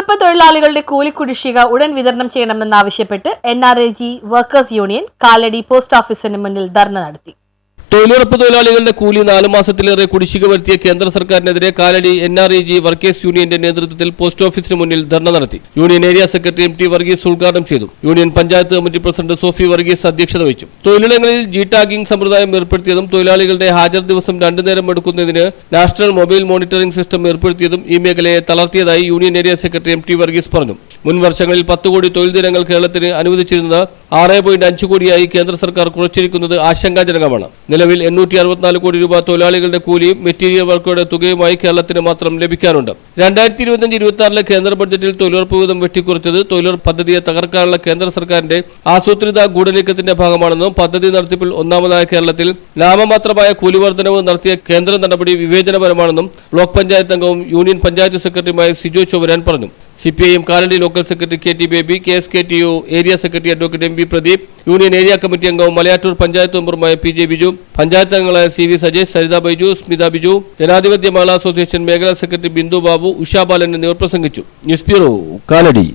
തൊഴിലുറപ്പ് തൊഴിലാളികളുടെ കൂലിക്കുടിശ്ശിക ഉടൻ വിതരണം ചെയ്യണമെന്നാവശ്യപ്പെട്ട് NRAG workers union Kalady post ഓഫീസിന് മുന്നിൽ ധർണ നടത്തി. തൊഴിലുറപ്പ് തൊഴിലാളികളുടെ കൂലി 4 മാസത്തിലേറെ കുടിശ്ശിക വരുത്തിയ കേന്ദ്ര സർക്കാരിനെതിരെ കാലടി NRAG വർക്കേഴ്സ് യൂണിയന്റെ നേതൃത്വത്തിൽ പോസ്റ്റ് ഓഫീസിന് മുന്നിൽ ധർണ നടത്തി. Union area secretary MT Varghese ഉദ്ഘാടനം ചെയ്തു. Union panchayat committee president Sophy Varghese അധ്യക്ഷത വഹിച്ചു. തൊഴിലിടങ്ങളിൽ ടാഗിംഗ് സമ്പ്രദായം ഏർപ്പെടുത്തിയതും തൊഴിലാളികളുടെ ഹാജർ ദിവസം 2 നേരം എടുക്കുന്നതിന് നാഷണൽ മൊബൈൽ മോണിറ്ററിംഗ് സിസ്റ്റം ഏർപ്പെടുത്തിയതും ഈ മേഖലയെ തളർത്തിയതായി union area secretary MT Varghese പറഞ്ഞു. മുൻ വർഷങ്ങളിൽ 10 കോടി തൊഴിൽ ദിനങ്ങൾ കേരളത്തിന് അനുവദിച്ചിരുന്നത് 6.5 കോടിയായി കേന്ദ്ര സർക്കാർ കുറച്ചിരിക്കുന്നത് ആശങ്കാജനകമാണ്. നിലവിൽ 864 കോടി രൂപ തൊഴിലാളികളുടെ കൂലിയും മെറ്റീരിയൽ വർക്കുകളുടെ തുകയുമായി കേരളത്തിന് മാത്രം ലഭിക്കാനുണ്ട്. 2025-26 കേന്ദ്ര ബഡ്ജറ്റിൽ തൊഴിലുറപ്പ് വിഹിതം വെട്ടിക്കുറച്ചത് തൊഴിലുറപ്പ് പദ്ധതിയെ തകർക്കാനുള്ള കേന്ദ്ര സർക്കാരിന്റെ ആസൂത്രിത ഗൂഢനീക്കത്തിന്റെ ഭാഗമാണെന്നും പദ്ധതി നടത്തിപ്പിൽ ഒന്നാമതായ കേരളത്തിൽ നാമമാത്രമായ കൂലി വർധനവ് നടത്തിയ കേന്ദ്ര നടപടി വിവേചനപരമാണെന്നും ബ്ലോക്ക് പഞ്ചായത്ത് അംഗവും യൂണിയൻ പഞ്ചായത്ത് സെക്രട്ടറിയുമായ സിജോ ചോവരാൻ പറഞ്ഞു. CPIM Kalady local secretary KT baby, KSKTU area secretary advocate MB Pradeep, union area committee അംഗവും മലയാറ്റൂർ പഞ്ചായത്ത് മെമ്പറുമായ PJ ബിജു, പഞ്ചായത്ത് അംഗങ്ങളായ CV സജേഷ്, സരിത ബൈജു, സ്മിത ബിജു, ജനാധിപത്യ മഹിളാ അസോസിയേഷൻ മേഖലാ സെക്രട്ടറി ബിന്ദു ബാബു, ഉഷാ ബാലൻ എന്നിവർ പ്രസംഗിച്ചു. News bureau Kalady.